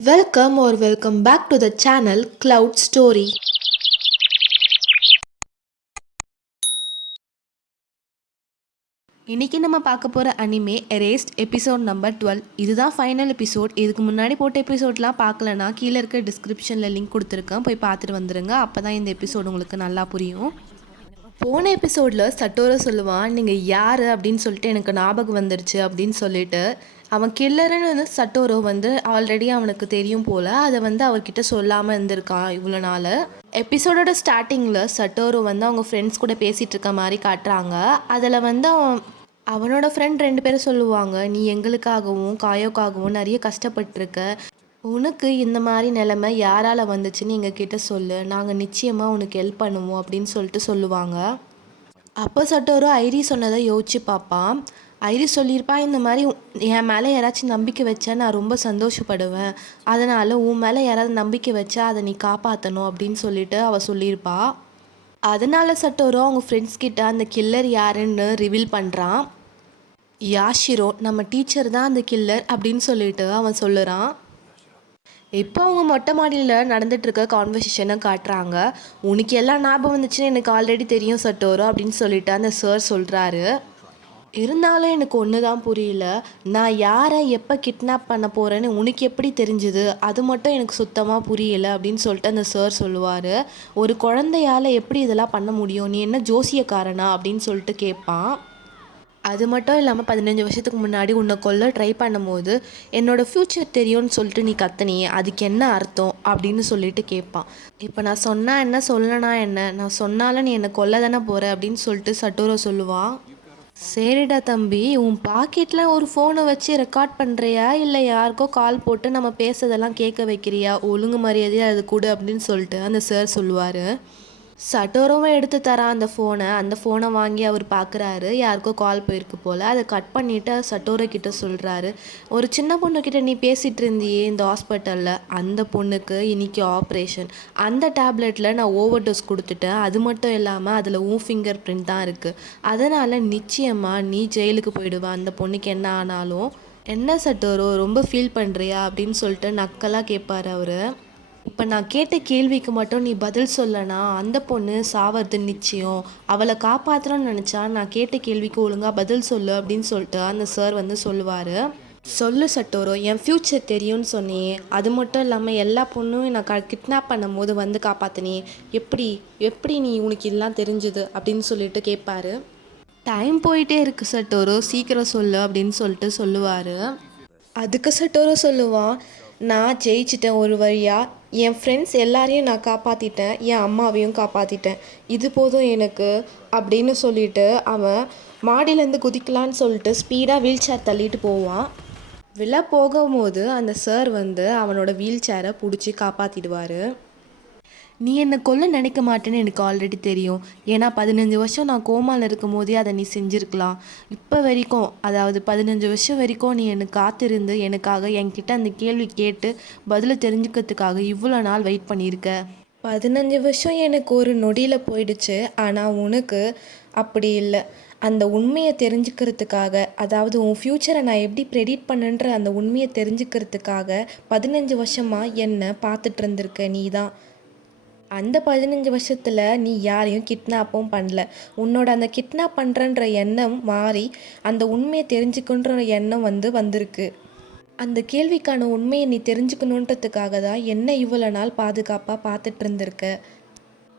Welcome are welcome back to the channel cloud story இன்னைக்கு நம்ம பார்க்க போகிற anime Erased episode number twelve இதுதான் ஃபைனல் எபிசோட் இதுக்கு முன்னாடி போட்ட எபிசோட்லாம் பார்க்கலனா கீழே இருக்க டிஸ்கிரிப்ஷனில் லிங்க் கொடுத்துருக்கேன். போய் பார்த்துட்டு வந்துடுங்க அப்போ தான் இந்த எபிசோடு உங்களுக்கு நல்லா புரியும். போன எபிசோடில் சட்டோரை சொல்லுவான் நீங்கள் யார்? அப்படின்னு சொல்லிட்டு எனக்கு ஞாபகம் வந்துருச்சு அப்படின்னு சொல்லிட்டு அவன் கில்லருன்னு சட்டோரோ வந்து ஆல்ரெடி அவனுக்கு தெரியும் போல் அதை வந்து அவர்கிட்ட சொல்லாமல் இருந்திருக்கான் இவ்வளோ நாள். எபிசோடோட ஸ்டார்டிங்கில் சட்டோரோ வந்து அவங்க ஃப்ரெண்ட்ஸ் கூட பேசிகிட்டு இருக்க மாதிரி காட்டுறாங்க. அதில் வந்து அவன் அவனோட ஃப்ரெண்ட் ரெண்டு பேரும் சொல்லுவாங்க நீ எங்களுக்காகவும் காயோக்காகவும் நிறைய கஷ்டப்பட்டிருக்க. உனக்கு இந்த மாதிரி நிலமை யாரால் வந்துச்சுன்னு எங்கள் கிட்டே சொல்லு. நாங்கள் நிச்சயமாக உனக்கு ஹெல்ப் பண்ணுவோம் அப்படின்னு சொல்லிட்டு சொல்லுவாங்க. அப்போ சட்டோரோ ஐரி சொன்னதை யோசிச்சு பார்ப்பான். ஐரி சொல்லியிருப்பா இந்த மாதிரி என் மேலே யாராச்சும் நம்பிக்கை வச்சா நான் ரொம்ப சந்தோஷப்படுவேன். அதனால் உன் மேலே யாராவது நம்பிக்கை வச்சா அதை நீ காப்பாற்றணும் அப்படின்னு சொல்லிட்டு அவள் சொல்லியிருப்பா. அதனால சட்டோரோ அவங்க ஃப்ரெண்ட்ஸ் கிட்ட அந்த கில்லர் யாருன்னு ரிவீல் பண்ணுறான் யாஷிரோ நம்ம டீச்சர் தான் அந்த கில்லர் அப்படின்னு சொல்லிட்டு அவன் சொல்லுறான். இப்போ அவங்க மொட்டை மாடியில் நடந்துட்டுருக்க கான்வர்சேஷனை காட்டுறாங்க. உனக்கு எல்லாம் ஞாபகம் வந்துச்சுன்னு எனக்கு ஆல்ரெடி தெரியும் சட்டோரோ அப்படின்னு சொல்லிட்டு அந்த சார் சொல்கிறாரு இருந்தாலும் எனக்கு ஒன்று தான் புரியல. நான் யாரை எப்போ கிட்னாப் பண்ண போகிறேன்னு உனக்கு எப்படி தெரிஞ்சுது? அது மட்டும் எனக்கு சுத்தமாக புரியல அப்படின்னு சொல்லிட்டு அந்த சார் சொல்லுவார். ஒரு குழந்தையால் எப்படி இதெல்லாம் பண்ண முடியும்? நீ என்ன ஜோசியக்காரனா? அப்படின்னு சொல்லிட்டு கேட்பான் அது மட்டும் இல்லாமல் பதினஞ்சு வருஷத்துக்கு முன்னாடி உன்னை கொல்ல ட்ரை பண்ணும்போது என்னோடய ஃப்யூச்சர் தெரியும்னு சொல்லிட்டு நீ கத்தனியே அதுக்கு என்ன அர்த்தம்? அப்படின்னு சொல்லிட்டு கேட்பான் இப்போ நான் சொன்னால் என்ன சொல்லனா என்ன? நான் சொன்னாலும் நீ என்னை கொல்ல தானே போகிற அப்படின்னு சொல்லிட்டு சட்டோரோ சொல்லுவான். சரிடா தம்பி உன் பாக்கெட்டில் ஒரு ஃபோனை வச்சு ரெக்கார்ட் பண்ணுறியா இல்லை யாருக்கோ கால் போட்டு நம்ம பேசுறதெல்லாம் கேட்க வைக்கிறியா? ஒழுங்கு மரியாதையாக அது கொடு அப்படின்னு சொல்லிட்டு அந்த சார் சொல்லுவார். சட்டோரவும் எடுத்து தரான் அந்த ஃபோனை அந்த ஃபோனை வாங்கி அவர் பார்க்குறாரு யாருக்கோ கால் போயிருக்கு போல். அதை கட் பண்ணிவிட்டு சட்டோரோ கிட்ட சொல்கிறாரு ஒரு சின்ன பொண்ணுக்கிட்ட நீ பேசிகிட்டு இருந்தியே இந்த ஹாஸ்பிட்டலில் அந்த பொண்ணுக்கு இன்னைக்கு ஆப்ரேஷன் அந்த டேப்லெட்டில் நான் ஓவர் டோஸ் கொடுத்துட்டேன். அது மட்டும் இல்லாமல் அதில் உன் ஃபிங்கர் பிரிண்ட் தான் இருக்குது அதனால் நிச்சயமாக நீ ஜெயிலுக்கு போயிடுவா. அந்த பொண்ணுக்கு என்ன ஆனாலும். என்ன சட்டோரோ ரொம்ப ஃபீல் பண்ணுறியா அப்படின்னு சொல்லிட்டு நக்கலாக கேட்பார் அவர். இப்போ நான் கேட்ட கேள்விக்கு மட்டும் நீ பதில் சொல்லனா அந்த பொண்ணு சாவது நிச்சயம். அவளை காப்பாற்றணும்னு நினச்சா நான் கேட்ட கேள்விக்கு ஒழுங்காக பதில் சொல்லு அப்படின்னு சொல்லிட்டு அந்த சார் வந்து சொல்லுவார். சொல்லு சட்டோரோ என் ஃப்யூச்சர் தெரியும்னு சொன்னியே அது மட்டும் இல்லாமல் எல்லா பொண்ணும் நான் க கிட்னாப் பண்ணும்போது வந்து காப்பாற்றினே எப்படி எப்படி நீ உனக்கு இதெல்லாம் தெரிஞ்சுது அப்படின்னு சொல்லிட்டு கேட்பாரு டைம் போயிட்டே இருக்கு சட்டோரோ சீக்கிரம் சொல்லு அப்படின்னு சொல்லிட்டு சொல்லுவார். அதுக்கு சட்டோரோ சொல்லுவான் நான் ஜெயிச்சிட்டேன் ஒரு வழியாக என் ஃப்ரெண்ட்ஸ் எல்லாரையும் நான் காப்பாற்றிட்டேன் என் அம்மாவையும் காப்பாற்றிட்டேன் இது போதும் எனக்கு அப்படின்னு சொல்லிட்டு அவன் மாடியிலேருந்து குதிக்கலான்னு சொல்லிட்டு ஸ்பீடாக வீல் சேர் தள்ளிட்டு போவான். விழ போகும்போது அந்த சார் வந்து அவனோட வீல் சேரை பிடிச்சி காப்பாற்றிடுவார் நீ என்னை கொல்ல நினைக்க மாட்டேன்னு எனக்கு ஆல்ரெடி தெரியும். ஏன்னா பதினஞ்சு வருஷம் நான் கோமாவில் இருக்கும் போதே அதை நீ செஞ்சுருக்கலாம். இப்போ வரைக்கும் அதாவது பதினஞ்சு வருஷம் வரைக்கும் நீ என்னை காத்திருந்து எனக்காக என்கிட்ட அந்த கேள்வி கேட்டு பதிலை தெரிஞ்சுக்கிறதுக்காக இவ்வளோ நாள் வெயிட் பண்ணியிருக்க? பதினஞ்சு வருஷம் எனக்கு ஒரு நொடியில் போயிடுச்சு. ஆனால் உனக்கு அப்படி இல்லை. அந்த உண்மையை தெரிஞ்சுக்கிறதுக்காக அதாவது உன் ஃப்யூச்சரை நான் எப்படி ப்ரெடிட் பண்ணுன்ற அந்த உண்மையை தெரிஞ்சுக்கிறதுக்காக பதினஞ்சு வருஷமாக என்னை பார்த்துட்டு இருந்திருக்க நீ தான் அந்த பதினஞ்சு வருஷத்தில் நீ யாரையும் கிட்னாப்பும் பண்ணல. உன்னோட அந்த கிட்னாப் பண்ணுறன்ற எண்ணம் மாறி அந்த உண்மையை தெரிஞ்சுக்கணுன்ற எண்ணம் வந்து வந்திருக்கு. அந்த கேள்விக்கான உண்மையை நீ தெரிஞ்சுக்கணுன்றதுக்காக தான் என்ன இவ்வளோ நாள் பாதுகாப்பாக பார்த்துட்டு இருந்திருக்க?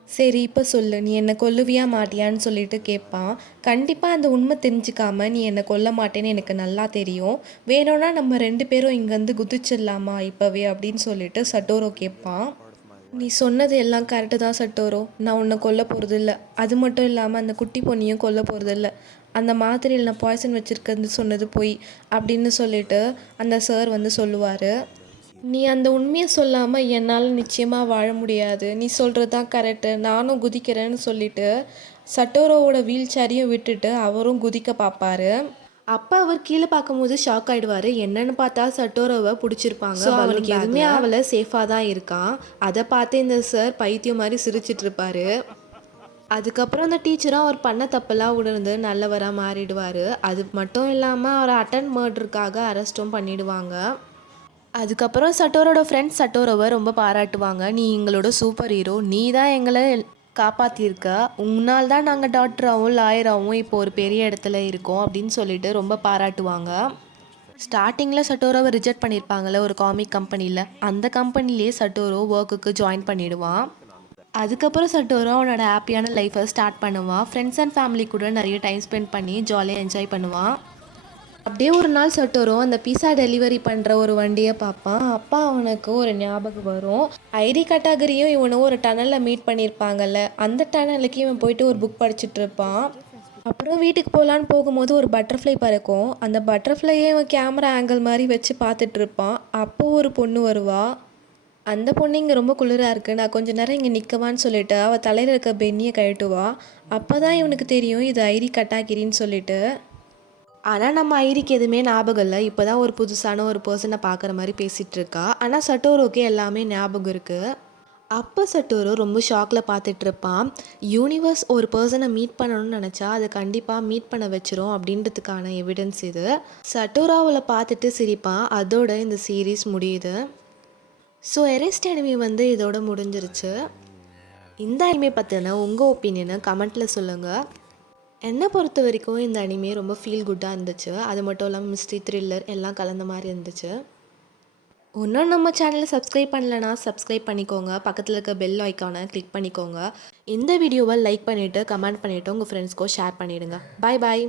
சரி இப்போ சொல்லு. நீ என்னை கொல்லுவியா மாட்டியான்னு சொல்லிட்டு கேட்பான் கண்டிப்பாக அந்த உண்மை தெரிஞ்சுக்காம நீ என்னை கொல்ல மாட்டேன்னு எனக்கு நல்லா தெரியும். வேணும்னா நம்ம ரெண்டு பேரும் இங்கேருந்து குதிச்சிடலாமா இப்போவே அப்படின்னு சொல்லிட்டு சட்டோரோ கேட்பான் நீ சொன்னது எல்லாம் கரெக்டு தான் சட்டோரோ. நான் உன்னை கொல்ல போகிறதில்ல அது மட்டும் இல்லாமல் அந்த குட்டி பொண்ணையும் கொல்ல போகிறதில்ல அந்த மாத்திரையில் நான் பாய்சன் வச்சுருக்கேன்னு சொன்னது பொய் அப்படின்னு சொல்லிட்டு அந்த சார் வந்து சொல்லுவார். நீ அந்த உண்மையை சொல்லாமல் என்னால் நிச்சயமாக வாழ முடியாது. நீ சொல்கிறது தான் கரெக்டு நானும் குதிக்கிறேன்னு சொல்லிவிட்டு சட்டோரோவோட வீல் சேரையும் விட்டுட்டு அவரும் குதிக்க பார்ப்பாரு. அப்போ அவர் கீழே பார்க்கும்போது ஷாக் ஆயிடுவாரு. என்னன்னு பார்த்தா சட்டோரோவை பிடிச்சிருப்பாங்க. அவனுக்கு எதுவுமே அவளை சேஃபாக தான் இருக்கான். அதை பார்த்து இந்த சார் பைத்தியம் மாதிரி சிரிச்சிட்டு இருப்பாரு. அதுக்கப்புறம் அந்த டீச்சரும் அவர் பண்ண தப்பெல்லாம் உணர்ந்து நல்லவராக மாறிடுவார். அது மட்டும் இல்லாமல் அவரை அட்டன் மர்டருக்காக அரெஸ்ட்டும் பண்ணிடுவாங்க. அதுக்கப்புறம் சட்டோரோட ஃப்ரெண்ட்ஸ் சட்டோரோவை ரொம்ப பாராட்டுவாங்க. நீ எங்களோட சூப்பர் ஹீரோ நீ தான் எங்களை காப்பாற்றியிருக்க உன்னால் தான் நாங்கள் டாக்டராகவும் லாயராகவும் இப்போ ஒரு பெரிய இடத்துல இருக்கோம் அப்படின்னு சொல்லிட்டு ரொம்ப பாராட்டுவாங்க. ஸ்டார்டிங்கில் சட்டோரோவை ரிஜெக்ட் பண்ணியிருப்பாங்கல்ல ஒரு காமிக் கம்பெனியில் அந்த கம்பெனிலேயே சட்டோரோ ஒர்க்குக்கு ஜாயின் பண்ணிவிடுவான் அதுக்கப்புறம் சட்டோரோ அவனோட ஹாப்பியான லைஃப்பை ஸ்டார்ட் பண்ணுவான். ஃப்ரெண்ட்ஸ் அண்ட் ஃபேமிலி கூட நிறைய டைம் ஸ்பெண்ட் பண்ணி ஜாலியாக என்ஜாய் பண்ணுவான். அப்படியே ஒரு நாள் சட்டோரும் அந்த பீஸா டெலிவரி பண்ணுற ஒரு வண்டியை பார்ப்பான். அப்பா அவனுக்கு ஒரு ஞாபகம் வரும். ஐடி கட்டாகரியும் இவனும் ஒரு டனலில் மீட் பண்ணியிருப்பாங்கல்ல. அந்த டனலுக்கு இவன் போயிட்டு ஒரு புக் படிச்சுட்டு இருப்பான். அப்புறம் வீட்டுக்கு போகலான்னு போகும்போது ஒரு பட்டர்ஃப்ளை பறக்கும். அந்த பட்டர்ஃப்ளையே இவன் கேமரா ஆங்கிள் மாதிரி வச்சு பார்த்துட்டு இருப்பான். அப்போ ஒரு பொண்ணு வருவா. அந்த பொண்ணு இங்கே ரொம்ப குளிராக இருக்குது நான் கொஞ்ச நேரம் இங்கே நிற்கவான்னு சொல்லிட்டு அவள் தலையில் இருக்க பெண்ணியை கழட்டுவா. அப்போ தான் இவனுக்கு தெரியும் இது ஐரி கட்டாகிரின்னு சொல்லிட்டு. ஆனால் நம்ம ஐரிக்கு எதுவுமே ஞாபகம் இல்லை. இப்போ தான் ஒரு புதுசான ஒரு பர்சனை பார்க்குற மாதிரி பேசிகிட்டு இருக்கா. ஆனால் சட்டோரோக்கு எல்லாமே ஞாபகம் இருக்குது அப்போ சட்டோரோ ரொம்ப ஷாக்கில் பார்த்துட்டு இருப்பான். யூனிவர்ஸ் ஒரு பர்சனை மீட் பண்ணணும்னு நினச்சா அதை கண்டிப்பாக மீட் பண்ண வச்சிரும் அப்படின்றதுக்கான எவிடன்ஸ் இது. சட்டோராவில் பார்த்துட்டு சிரிப்பான் அதோட இந்த சீரீஸ் முடியுது. ஸோ எரெஸ்ட் எனிமி வந்து இதோட முடிஞ்சிருச்சு. இந்த அனிமை பற்றின உங்கள் ஒப்பீனியனை கமெண்ட்டில் சொல்லுங்கள் என்னை பொறுத்த வரைக்கும் இந்த அனிமே ரொம்ப ஃபீல் குட்டாக இருந்துச்சு. அது மட்டும் இல்லாமல் மிஸ்ட்ரி த்ரில்லர் எல்லாம் கலந்த மாதிரி இருந்துச்சு. இன்னும் நம்ம சேனலை சப்ஸ்கிரைப் பண்ணலனா சப்ஸ்கிரைப் பண்ணிக்கோங்க. பக்கத்தில் இருக்க பெல் ஐக்கானை கிளிக் பண்ணிக்கோங்க. இந்த வீடியோவை லைக் பண்ணிவிட்டு கமெண்ட் பண்ணிவிட்டு உங்கள் ஃப்ரெண்ட்ஸ்க்கோ ஷேர் பண்ணிவிடுங்க பாய் பாய்